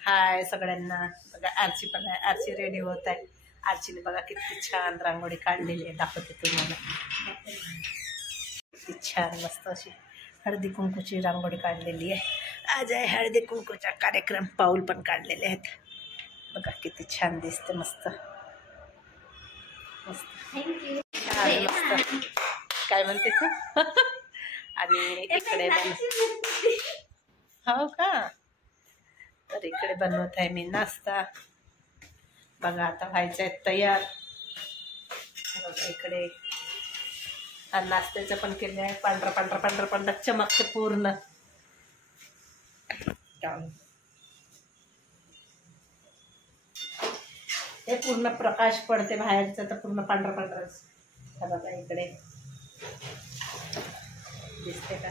हाय सगळ्यांना. बघा आरची पण आहे, आरची रेडी होत आहे. आरचीने बघा किती छान रांगोळी काढलेली आहे, दाखवते तुम्हाला. किती छान मस्त अशी हळदी कुंकूची रांगोळी काढलेली आहे. आज आहे हळदी कुंकूचा कार्यक्रम. पाऊल पण काढलेले आहेत बघा, किती छान दिसते. मस्त मस्त छान मस्त. काय म्हणते तू? आणि इकडे हो का, तर इकडे बनवत आहे मी नाश्ता. बघा आता व्हायचं आहे तयार. इकडे नाश्त्याचं पण केलं आहे. पांढरा पांढरा पांढरा पांढरा चमकते पूर्ण. ते पूर्ण प्रकाश पडते बाहेरचं, तर पूर्ण पांढरा पांढराच. बघा इकडे दिसते का?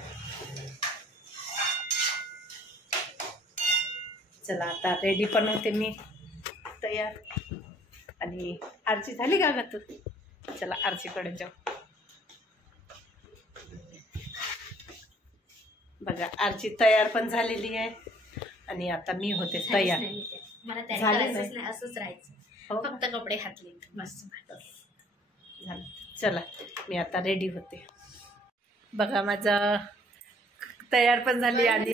चला आता रेडी पण होते मी तयार. आणि आरची झाली का ग तू? चला आरचीकडे जाऊ. बघा आरची तयार पण झालेली आहे आणि आता मी होते तयार. झालं नाही, असंच राहायचं. हो, फक्त कपडे घातले मस्त झालं. चला मी आता रेडी होते. बघा माझं तयार पण झाली आणि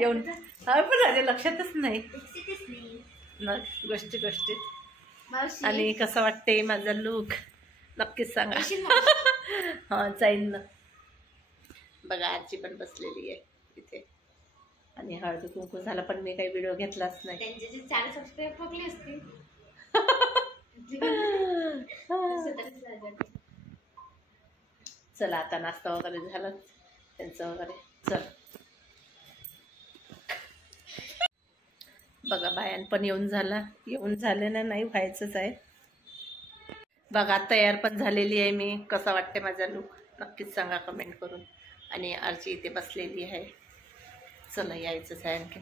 येऊन पण झाले, लक्षातच नाही गोष्टीत. आणि कसं वाटते माझा लुक नक्कीच सांगा. हा जाईन ना. बघा आजी पण बसलेली आहे इथे आणि हळदी कुंकू झाला, पण मी काही व्हिडिओ घेतलाच नाही. त्यांचे जे 4 सबस्क्राईब फकले असतील. चला आता नाश्ता वगैरे झाला त्यांचं वगैरे. चल बघा बायान पण येऊन झाले ना, नाही व्हायचंच आहे. बघा तयार पण झालेली आहे मी. कसा वाटते माझा लुक नक्कीच सांगा कमेंट करून. आणि आरची इथे बसलेली आहे. चला यायचंच आहे आणखी,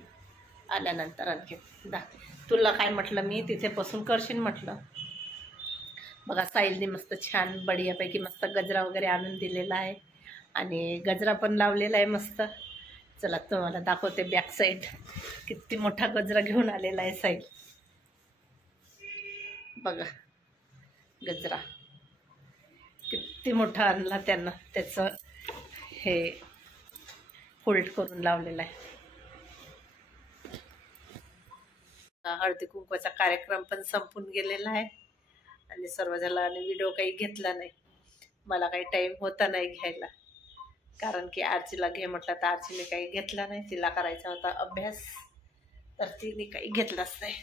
आल्यानंतर आणखी तुला काय म्हटलं मी, तिथे बसून करशील म्हटलं. बघा साईलने मस्त छान बढियापैकी मस्त गजरा वगैरे आणून दिलेला आहे आणि गजरा पण लावलेला आहे मस्त. चला तुम्हाला दाखवते बॅक साईड. किती मोठा गजरा घेऊन आलेला आहे साईल. बघा गजरा किती मोठा आणला त्यांना, त्याचं हे फोल्ड करून लावलेला आहे. हळदी कुंकवाचा कार्यक्रम पण संपून गेलेला आहे आणि सर्वजणांनी व्हिडिओ काही घेतला नाही. मला काही टाईम होता नाही घ्यायला, कारण की आरचीला घे म्हटलं तर आरचीने काही घेतला नाही. तिला करायचा होता अभ्यास, तर तिने काही घेतलाच नाही.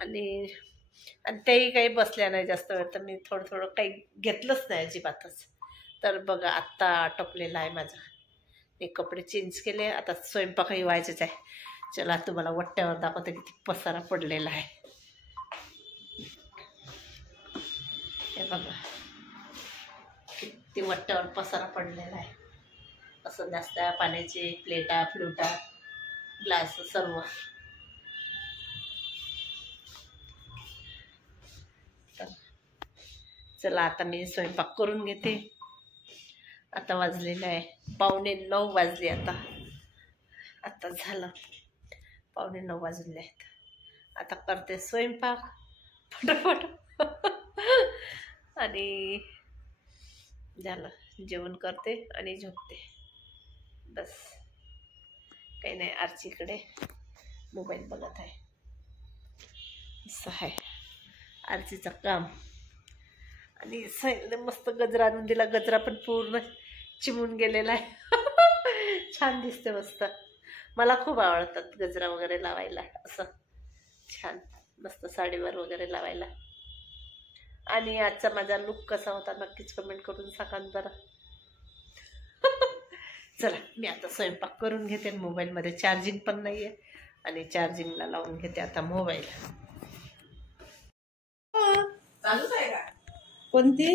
आणि तेही काही बसल्या नाही जास्त वेळ, तर मी थोडं काही घेतलंच नाही अजिबातच. तर बघा आत्ता आटोपलेला आहे माझा. मी कपडे चेंज केले, आता स्वयंपाकही व्हायचंच आहे. चला तुम्हाला वट्ट्यावर दाखवते किती पसारा पडलेला आहे. हे बघा किती वट्ट्यावर पसारा पडलेला आहे. असं नाश्ता पाण्याचे प्लेटा फ्लुटा ग्लास सर्व. चला आता मी स्वयंपाक करून घेते. आता वाजलेलं आहे 8:45 वाजले. आता झालं 8:45 वाजले आहेत. आता करते स्वयंपाक फटाफट आणि झालं जेवण करते आणि झोपते. बस काही नाही. आरचीकडे मोबाईल बघत आहे. असं आहे आरचीचं काम. आणि साईलने मस्त गजरा आणून दिला. गजरा पण पूर्ण चिमून गेलेला आहे. छान दिसते मस्त. मला खूप आवडतात गजरा वगैरे लावायला, असं छान मस्त साडीवर वगैरे लावायला. आणि आजचा माझा लुक कसा होता नक्कीच कमेंट करून सांगा बरं. चला मी आता स्वयंपाक करून घेते. मोबाईलमध्ये चार्जिंग पण नाही आहे आणि चार्जिंगला लावून घेते आता मोबाईल. चालूच आहे का कोणती?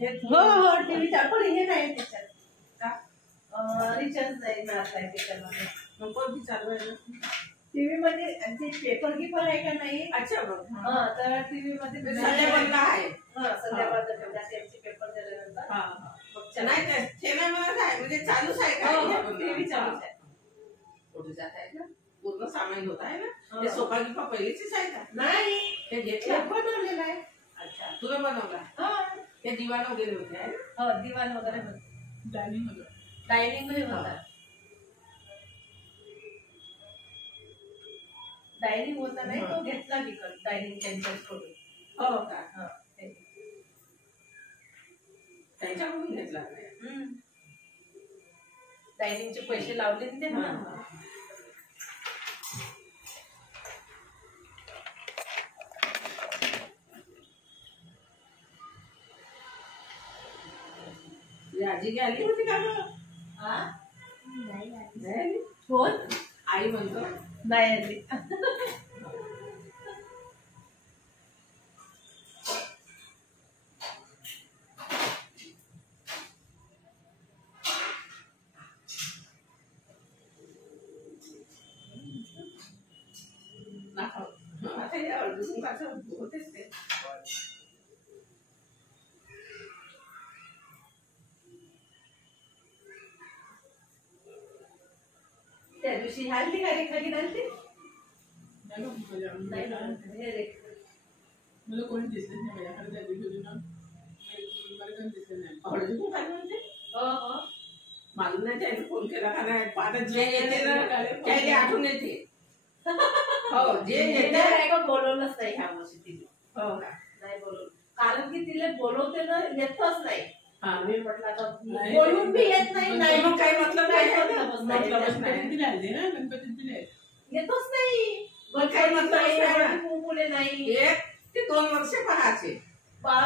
हो टीव्ही पण हे नाही त्याच्यात रिचार्ज नाही मारलाय त्याच्यामध्ये. मग कोणती चालू आहे? टीव्ही मध्ये ते पेपर गिपर आहे का नाही? अच्छा हा, तर टीव्ही मध्ये संध्याकाळला आहे. संध्याकाळचा ठेवला त्यांचे पेपर झाल्यानंतर. नाही चॅनल आहे म्हणजे चालूच आहे का? टीव्ही चालूच आहे. कुठे जात आहे का? पूर्ण सामान होत आहे ना. हा. ते सोफा गिफा पहिलेचीच आहे का? नाही ते ते घेतलं. बनवलेलं आहे. अच्छा, तुला बनवला. हा ते दिवाण वगैरे होते आहे ना. हो दिवाण वगैरे होतं. डायनिंग मध्ये होता. डायनिंग होता नाही तो घेतला विकत डायनिंग त्यांच्याकडून. हो का? हा ते. त्यांच्याकडून घेतला काय? डायनिंगचे पैसे लावले ना ते ना. आजी की आली होती का गं? नाही आली. कोण आई म्हणतो. नाही आली. आता हे अर्धकुंकाचं होतेच ते. त्या दिवशी हल्ली का रेखा की हल्ली मला कोणी दिसले नाही माझ्याकडे त्या दिवशी ना मला कोणी दिसले नाही. अर्धकुंकाचं म्हणजे हो मालूम नाही त्याने फोन केला का नाही. आता जे येते ना त्याने आठवण येते. हो जे येते. नाही का बोलवलंच नाही ह्या वर्षी तिने. हो का? नाही बोलवलं कारण की तिला बोलवते ना येतच नाही. हा. मी म्हटलं आता नाही. बोलून बी येत नाही. नाही मग काही मतलब नाही आहे ना. मतलबच नाही. गणपती राहते ना गणपती नाही. येतच नाही. मग काही मतलब नाही ना. कुंकुले नाही. 1 ते 2 वर्ष पाहायचे.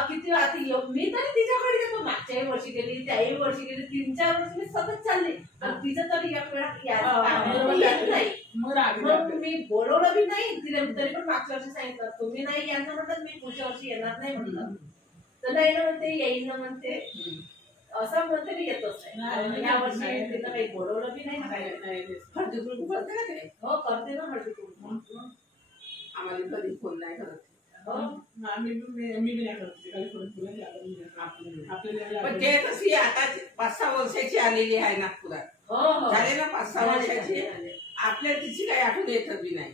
किती आधी मी तरी तिच्याकडे येतो. मागच्याही वर्षी गेली त्याही वर्षी गेली 3-4 वर्ष मी सतत चालले. पण तिचं तरी एक वेळा येत नाही. मग मी बोलवलं बी नाही तिला. तरी पण मागच्या वर्षी सांगितलं तुम्ही नाही यांना म्हणतात मी पुढच्या वर्षी येणार नाही म्हणलं. तर नाही ना म्हणते येईन ना म्हणते. असं म्हणते मी येतच नाही. या वर्षी तिला काही बोलवलं बी नाही. हळदी कुंकू करते का ते? हो करते ना हळदी कुंकू. आम्हाला कधी फोन नाही करत. हो मी बी नाही करत काही पण ते कशी आता 5-6 वर्षाची आलेली आहे नागपुरात. हो झाले ना 5-6 वर्षाची. आपल्याला तिची काही आठवण येत बी नाही.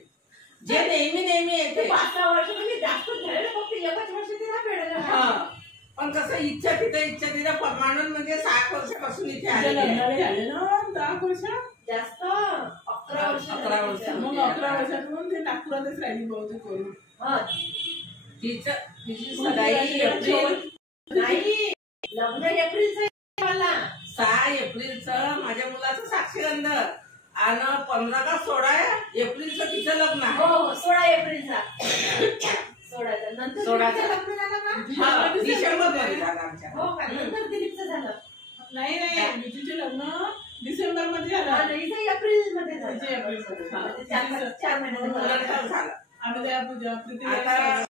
जे नेहमी येते. 5-6 वर्ष म्हणजे जास्त झाले ना. फक्त एकच वर्ष तिला भेटलं. हा. पण कसं इच्छा तिथं परमानंट म्हणजे 7 वर्षापासून इथे आले. झाले ना 10 वर्ष जास्त 11 वर्ष. 11 वर्ष. मग 11 वर्षातून ते नागपुरातच राहिली बहुतेक करून. हा तिची सगाई एप्रिल. नाही लग्न एप्रिलचं मला. 6 एप्रिलचं माझ्या मुलाचं साक्षीगंध आणि 15 का 16 एप्रिलचं तिचं लग्न आहे. हो 16 एप्रिलचा. 16चा नंतर 16चं लग्न झालं ना. हा, डिसेंबरमध्ये झालं आमच्या. हो का नंतर दिलीपचं झालं. नाही बिजूचे लग्न डिसेंबर मध्ये झालं. एप्रिल मध्ये झालं. एप्रिल मध्ये. म्हणजे 4 महिन्याचं नंतर झालं. आम्ही त्या पूजा आता